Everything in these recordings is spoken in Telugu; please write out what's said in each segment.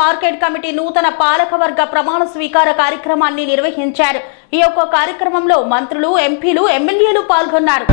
మార్కెట్ కమిటీ నూతన పాలకవర్గ ప్రమాణ స్వీకార కార్యక్రమాన్ని నిర్వహించారు. ఈ యొక్క కార్యక్రమంలో మంత్రులు ఎంపీలు ఎమ్మెల్యేలు పాల్గొన్నారు.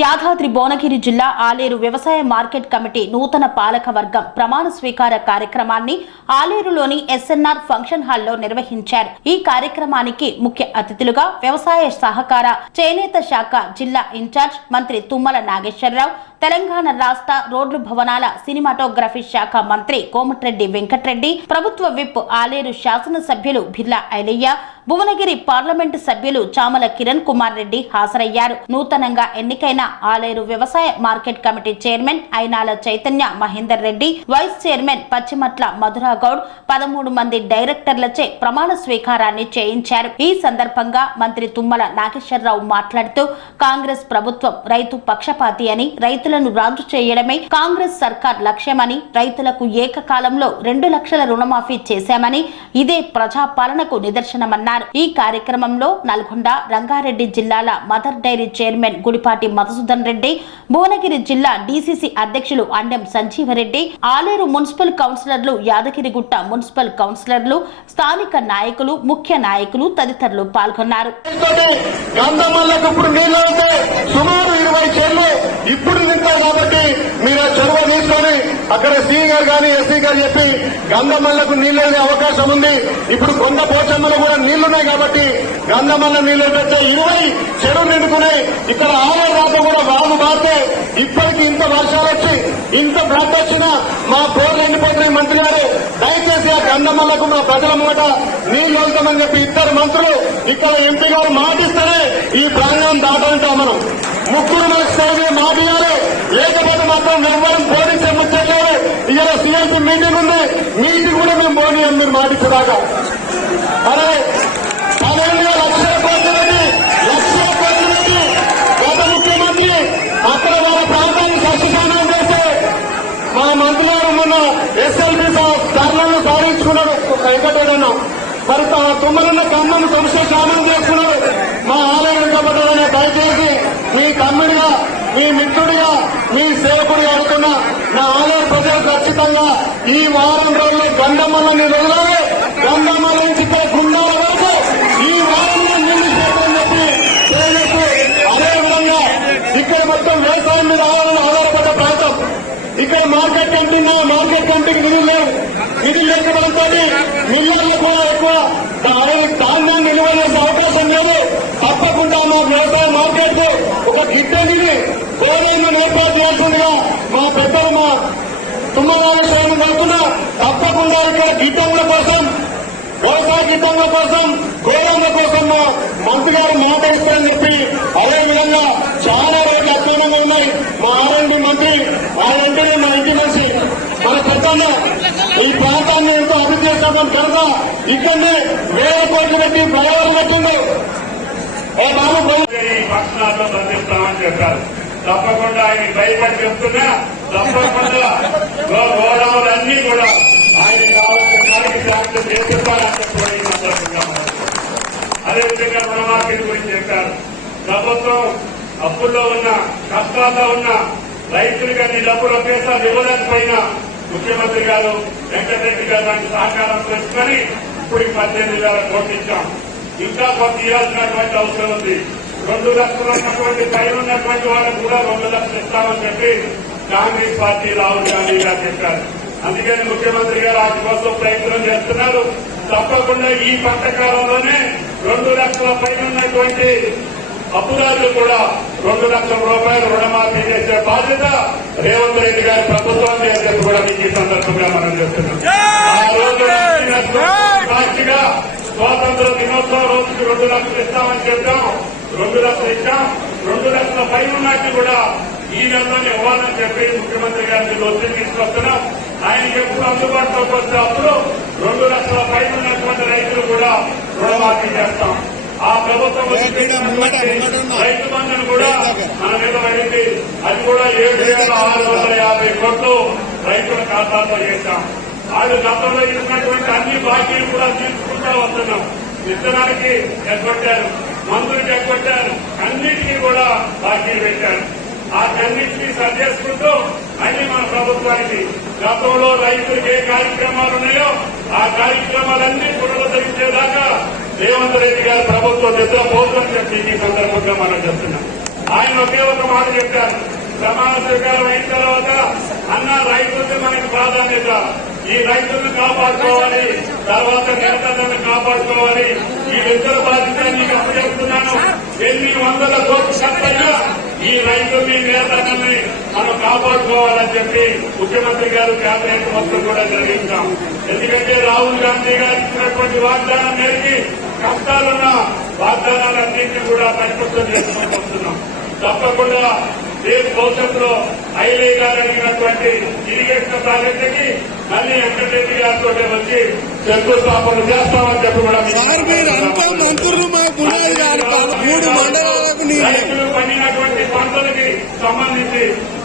యాదాద్రి భువనగిరి జిల్లా ఆలేరు వ్యవసాయ మార్కెట్ కమిటీ నూతన పాలక వర్గం ప్రమాణ స్వీకార కార్యక్రమాన్ని ఆలేరులోని ఎస్ఎన్ఆర్ ఫంక్షన్ హాల్లో నిర్వహించారు. ఈ కార్యక్రమానికి ముఖ్య అతిథులుగా వ్యవసాయ సహకార చేనేత శాఖ జిల్లా ఇన్ఛార్జ్ మంత్రి తుమ్మల నాగేశ్వరరావు తెలంగాణ రాష్ట్ర రోడ్లు భవనాల సినిమాటోగ్రఫీ శాఖ మంత్రి కోమటిరెడ్డి వెంకటరెడ్డి ప్రభుత్వ విప్ ఆలేరు శాసనసభ్యులు బిర్లా ఐలయ్య భువనగిరి పార్లమెంటు సభ్యులు చామల కిరణ్ కుమార్ రెడ్డి హాజరయ్యారు. నూతనంగా ఎన్నికైన ఆలేరు వ్యవసాయ market committee chairman Ainala Chaitanya Mahender Reddy vice chairman Pachimatla Madhura Goud పదమూడు మంది డైరెక్టర్లచే ప్రమాణ స్వీకారాన్ని చేయించారు. ఈ సందర్భంగా మంత్రి తుమ్మల నాగేశ్వరరావు మాట్లాడుతూ కాంగ్రెస్ ప్రభుత్వం రైతు పక్షపాతి అని రైతు రైతులను రాజు చేయడమే కాంగ్రెస్ సర్కార్ లక్ష్యమని రైతులకు ఏకకాలంలో రెండు లక్షల రుణమాఫీ చేశామని ఇదే ప్రజాపాలనకు నిదర్శనమన్నారు. ఈ కార్యక్రమంలో నల్గొండ రంగారెడ్డి జిల్లాల mother dairy chairman Gudipati Madhusudan Reddy Bhuvanagiri జిల్లా డీసీసీ అధ్యక్షులు అండెం సంజీవరెడ్డి ఆలేరు మున్సిపల్ కౌన్సిలర్లు యాదగిరిగుట్ట మున్సిపల్ కౌన్సిలర్లు స్థానిక నాయకులు ముఖ్య నాయకులు తదితరులు పాల్గొన్నారు. ఇప్పుడు నీళ్ళు కాబట్టి మీరు ఆ చెరువు తీసుకొని అక్కడ సీ గారు కానీ ఎస్సీ గారు చెప్పి గంధమల్లకు నీళ్ళు అనే అవకాశం ఉంది. ఇప్పుడు కొండ పోచమ్మలు కూడా నీళ్ళున్నాయి కాబట్టి గంధమల్ల నీళ్ళు పెట్టే ఇరవై చెరువు నిండుకున్నాయి ఇక్కడ ఆరో రాత కూడా వాగు మారితే ఇప్పటికి ఇంత వర్షాలు వచ్చి ఇంత బ్లడ్ మా బోర్లు ఎండిపోతున్నాయి మంత్రి గారు. దయచేసి ఆ గంధమల్లకు మా ప్రజల ముంగట నీళ్ళు వెళ్తామని చెప్పి ఇద్దరు మంత్రులు ఇక్కడ ఎంపీ గారు మాటిస్తేనే ఈ ప్రాంగణం దాటంటాం మనం ముగ్గురు మనకు సేవ మాటియాలి లేకపోతే మాత్రం నిర్మాణం పోలీసు ముచ్చట్లేదు ఇవాళ సీఎంసీ మీటింగ్ ఉంది. మీటింగ్ కూడా మేము పోనీ మీరు మాటిచ్చేదాకా అరే మరి తా తుమ్మలన్న కమ్మను తొలిసే స్నానం చేస్తున్నారు. మా ఆలయం వెంకటేడన్న దయచేసి మీ తమ్ముడిగా మీ మిత్రుడిగా మీ సేవకుడిగా అనుకున్న నా ఆలయ ప్రజలు ఖచ్చితంగా ఈ వారం రోజులు గంధమ్మలని వెళ్ళాలి గంధమల్ల నుంచి గుండాల వరకు ఈ వారంలో నీళ్ళు చేయాలని చెప్పి తెలియజేస్తూ అదేవిధంగా ఇక్కడ మొత్తం వ్యవసాయం మీద ఆధార- ఆధారపడ్డ ప్రాంతం. ఇక్కడ మార్కెట్ కంటున్నా మార్కెట్ కంటికి నిధులు లేవు. నిధులు లేకపోతే మిల్లర్లు గిడ్డంగిని ఏర్పాటు చేస్తుందిగా మా పెద్దలు మా తుమ్మనారాయణ కాకుండా తప్పకుండా ఇక్కడ గిడ్డంగుల కోసం వ్యవసాయ గిడ్డంగుల కోసం గోడంల కోసం మా మంత్రి గారు మాట ఇస్తారని చెప్పి అదే విధంగా చాలా రోజులు అధ్వానంగా ఉన్నాయి. మా ఆర్ఎండి మంత్రి ఆ మా ఇంటి మనిషి. మన పెద్దన్న ఈ ప్రాంతాన్ని ఎంతో అభివృద్ధి చేస్తామని కనుక ఇక్కడనే వేల కోట్లు పెట్టి ప్రయోజనం పెట్టింది ఏ బాబు పోయి. చెప్పారు. తప్పకుండా ఆయన భయపడి చెప్తున్నా తప్పకుండా గో- గోడౌన్లన్నీ కూడా ఆయన కావాల్సిన దానికి చెప్పి సందర్భంగా అదేవిధంగా రుణమాఫీ గురించి చెప్పారు. ప్రభుత్వం అప్పుల్లో ఉన్న కష్టాల్లో ఉన్న రైతులకు అన్ని డబ్బులు ఒకేసారి ఇవ్వలేకపోయినా ముఖ్యమంత్రి గారు వెంకటరెడ్డి గారు లాంటి సహకారం చేసుకుని ఇప్పుడు పద్దెనిమిది వేల కోట్లు ఇచ్చాం. ఇంకా కొంత ఇవ్వాల్సినటువంటి అవసరం ఉంది. రెండు లక్షలు ఉన్నటువంటి పైన ఉన్నటువంటి వాళ్ళకు కూడా రెండు లక్షలు ఇస్తామని చెప్పి కాంగ్రెస్ పార్టీ రాహుల్ గాంధీ గారు చెప్పారు. అందుకని ముఖ్యమంత్రి గారు వాటి కోసం ప్రయత్నం చేస్తున్నారు. తప్పకుండా ఈ పంట కాలంలోనే రెండు లక్షల పైన ఉన్నటువంటి అప్పుదారులు కూడా రెండు లక్షల రూపాయలు రుణమాఫీ చేసే బాధ్యత రేవంత్ రెడ్డి గారి ప్రభుత్వం అని చెప్పి కూడా మీకు ఈ సందర్భంగా మనం చేస్తున్నాం ఆ రోజు సాక్షిగా స్వాతంత్ర దినోత్సవం రోజుకి రెండు లక్షలు ఇస్తామని చెప్పాం. రెండు లక్షలు ఇచ్చాం రెండు లక్షల పైన ఉన్నట్టు కూడా ఈ నెలలోనే ఇవ్వాలని చెప్పి ముఖ్యమంత్రి గారికి ఒత్తిడి తీసుకొస్తున్నాం ఆయనకి ఎప్పుడు అందుబాటులోకి వస్తే అప్పుడు రెండు లక్షల పైన ఉన్నటువంటి రైతులు కూడా రుణమాఫీ చేస్తాం. ఆ ప్రభుత్వం రైతు బంధును కూడా మన మీద పడింది. అది కూడా ఏడు వేల ఆరు వందల యాభై కోట్లు రైతుల ఖాతాలో వేశాం వాళ్ళు గతంలో ఇచ్చినటువంటి అన్ని బాకీలు కూడా తీసుకుంటూ వస్తున్నాం. విత్తనానికి ఎగ్గొట్టారు. మందులు ఎగ్గొట్టారు అన్నిటికీ కూడా బాకీలు పెట్టారు. వాటన్నింటినీ అన్నింటినీ అన్ని మన ప్రభుత్వానికి గతంలో రైతులకు ఏ కార్యక్రమాలు ఉన్నాయో ఆ కార్యక్రమాలన్నీ పునరుద్ధరించేదాకా రేవంత్ రెడ్డి గారు ప్రభుత్వం నిద్రపోతుందని చెప్పి ఈ సందర్భంగా మనం చెప్తున్నాం. ఆయన ఒకే ఒక మాట చెప్పారు. సమాన స్వీకారం అయిన తర్వాత అన్న రైతులకి మనకి ప్రాధాన్యత ఈ రైతులను కాపాడుకోవాలి తర్వాత నేతలను కాపాడుకోవాలి. ఈ ఇద్దరు బాధ్యత మీకు అప్పచెప్తున్నాను. ఎన్ని వందల కోట్ల ఖర్చయినా ఈ రైతుల్ని నేతలని మనం కాపాడుకోవాలని చెప్పి ముఖ్యమంత్రి గారు కేబినెట్ మొత్తం కూడా నిర్వహించాం ఎందుకంటే రాహుల్ గాంధీ గారు ఇచ్చినటువంటి వాగ్దానం మేరకి కష్టాలున్న వాగ్దానాలన్నింటినీ కూడా పరిపూర్తం చేసుకుంటున్నాం తప్పకుండా రేపు భవిష్యత్తులో ఐలే గారు అడిగినటువంటి ఇరిగేషన్ ప్రాజెక్టుకి మళ్ళీ వెంకటరెడ్డి గారితో వచ్చి శంకుస్థాపన చేస్తామని చెప్పి కూడా రైతులు పండినటువంటి పంటలకి సంబంధించి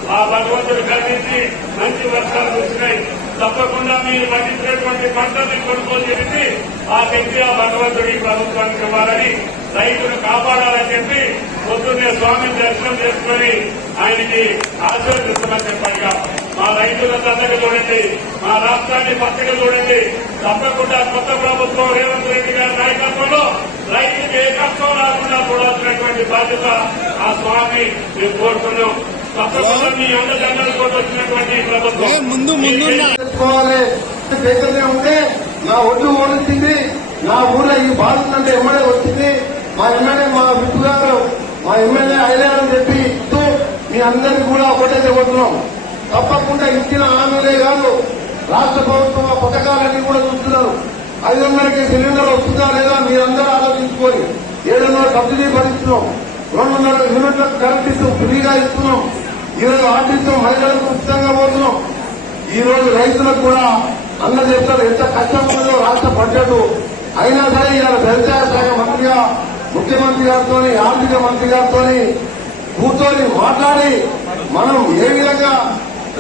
ఆ భగవంతుడు కల్పించి మంచి వర్షాలు వచ్చినాయి. తప్పకుండా మీరు పండించినటువంటి పంటని కొనుగోలు చేసి ఆ శక్తి ఆ భగవంతుడి ప్రభుత్వానికి ఇవ్వాలని రైతును కాపాడాలని చెప్పి పొద్దున్నే స్వామిని దర్శనం చేసుకుని ఆయనకి ఆశీర్వదిస్తామని చెప్పాక మా రైతుల తండ్రి చూడండి మా రాష్ట్రాన్ని పచ్చగా చూడండి. తప్పకుండా కొత్త ప్రభుత్వం రేవంత్ రెడ్డి గారి నాయకత్వంలో రైతుకి ఏ కష్టం రాకుండా చూడాల్సినటువంటి బాధ్యత ఆ స్వామి మేము కోరుతున్నాం. ముందు దగ్గరనే ఉంటే నా ఒడ్డు ఓడించింది నా ఊర్లో ఈ బాధ ఉందంటే ఎమ్మెల్యే వచ్చింది. మా ఎమ్మెల్యే మా విప్పు గారు మా ఎమ్మెల్యే అయ్యారని చెప్పి ఇస్తూ మీ అందరికీ కూడా ఒకటే చెబుతున్నాం. తప్పకుండా ఇచ్చిన హామీలే కాదు రాష్ట్ర ప్రభుత్వం ఆ పథకాలన్నీ కూడా చూస్తున్నారు. ఐదు వందలకి సిలిండర్ వస్తుందా లేదా మీరందరూ ఆలోచించుకొని ఏడు వందల సబ్సిడీ భరిస్తున్నాం. రెండు వందల యూనిట్లకు కరెంట్ ఇస్తూ ఫ్రీగా ఇస్తున్నాం. ఈరోజు ఆర్టీసీ మహిళలకు ఉచితంగా పోతున్నాం ఈరోజు రైతులకు కూడా అన్న చెప్తారు ఎంత కష్టం ఉన్నదో రాష్ట్ర బడ్జెట్. అయినా సరే ఇలా వ్యవసాయ శాఖ మంత్రిగా ముఖ్యమంత్రి గారితో ఆర్థిక మంత్రి గారితో కూర్చొని మాట్లాడి మనం ఏ విధంగా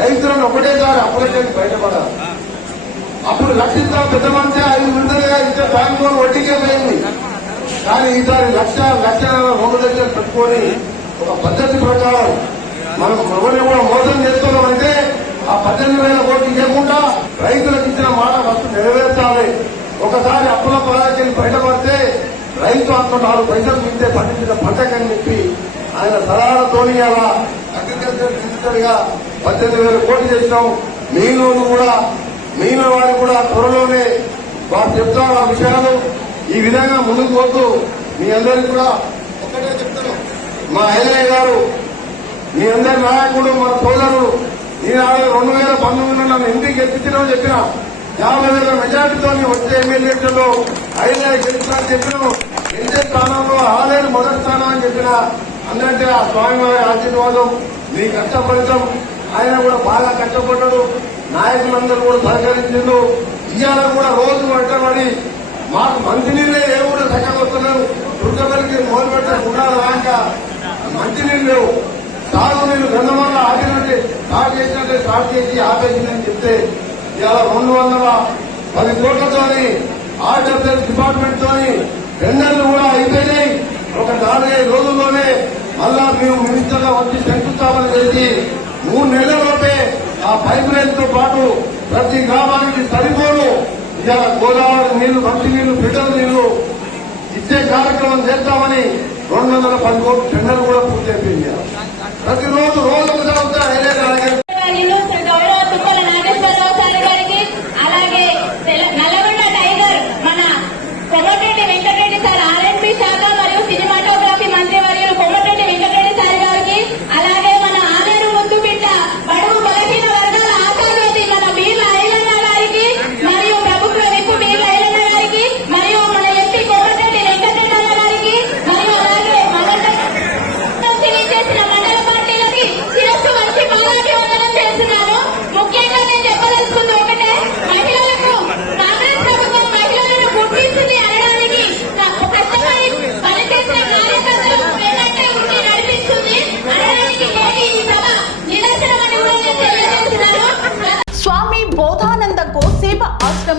రైతులను ఒకటేసారి అప్పులకి బయటపడాలి. అప్పుడు లక్షిత పెద్ద మంచి ఐదు విడుదలగా ఇచ్చే బ్యాంకులో వడ్డీకే పోయింది. కానీ ఈసారి లక్ష లక్ష రెండు లక్షలు పెట్టుకొని ఒక పద్ధతి ప్రకారం మనం ప్రభుత్వం కూడా మోసం చేస్తున్నామంటే ఆ పద్దెనిమిది వేల కోట్లు ఇవ్వకుండా రైతులకు ఇచ్చిన మాట ఫస్ట్ నెరవేర్చాలి. ఒకసారి అప్పుల పరాజీ బయటపడితే రైతు అంత నాలుగు పైసలు మింటే పండించిన పంటకని చెప్పి ఆయన సలహాలతోని అలా అగ్రికల్చర్ మినిస్టర్గా పద్దెనిమిది వేల కోట్లు చేసినాం. మీలోను కూడా మీలో వారు కూడా త్వరలోనే వారు చెప్తారు ఆ విషయాలు. ఈ విధంగా ముందుకు పోతూ మీ అందరికీ కూడా ఒకటే చెప్తాను. మా ఎల్ఏ గారు మీ అందరి నాయకుడు మన సోదరుడు ఈనాడు రెండు వేల పంతొమ్మిది నన్ను ఇంటికి గెలిపించడం చెప్పిన యాభై వేల మెజార్టీతో వచ్చే ఎమ్మెల్యేలలో ఐలయ్య గెలుస్తానని చెప్పిన గెలిచే స్థానంలో ఆలేరు మొదటి స్థానం అని చెప్పిన అందరికీ ఆ స్వామివారి ఆశీర్వాదం మీ కష్టపడటం. ఆయన కూడా బాగా కష్టపడ్డాడు. నాయకులందరూ కూడా సహకరించారు ఇవాళ కూడా రోజు వెంటబడి మాకు మంచినీళ్ళే ఏ కూడా చక్కగా వస్తున్నారు? దుర్గపల్లికి మొదలు పెట్టే గుణాలు రాక మంచినీళ్ళు లేవు. తాగునీళ్ళు గంధమల్ల ఆగినట్టే స్టార్ట్ చేసినట్టే స్టార్ట్ చేసి ఆపేసిందని చెప్తే ఇలా రెండు వందల పది కోట్లతోని ఆర్డబ్ల్యూఎస్ డిపార్ట్మెంట్ తోని టెండర్లు కూడా అయిపోయినాయి. ఒక నాలుగైదు రోజుల్లోనే మళ్ళా మేము మినిస్టర్ వచ్చి శంకుస్థాపన చేసి మూడు నెలలలోపే ఆ పైప్ లైన్తో పాటు ప్రతి గ్రామానికి సరిపోను ఇవాళ గోదావరి నీళ్ళు మంచి నీళ్ళు ఫిల్టర్ నీళ్ళు ఇచ్చే కార్యక్రమం చేస్తామని రెండు వందల పది కోట్లు టెండర్ కూడా పూర్తి అయిపోయింది ప్రతిరోజు రోజు ఒక హైలైట్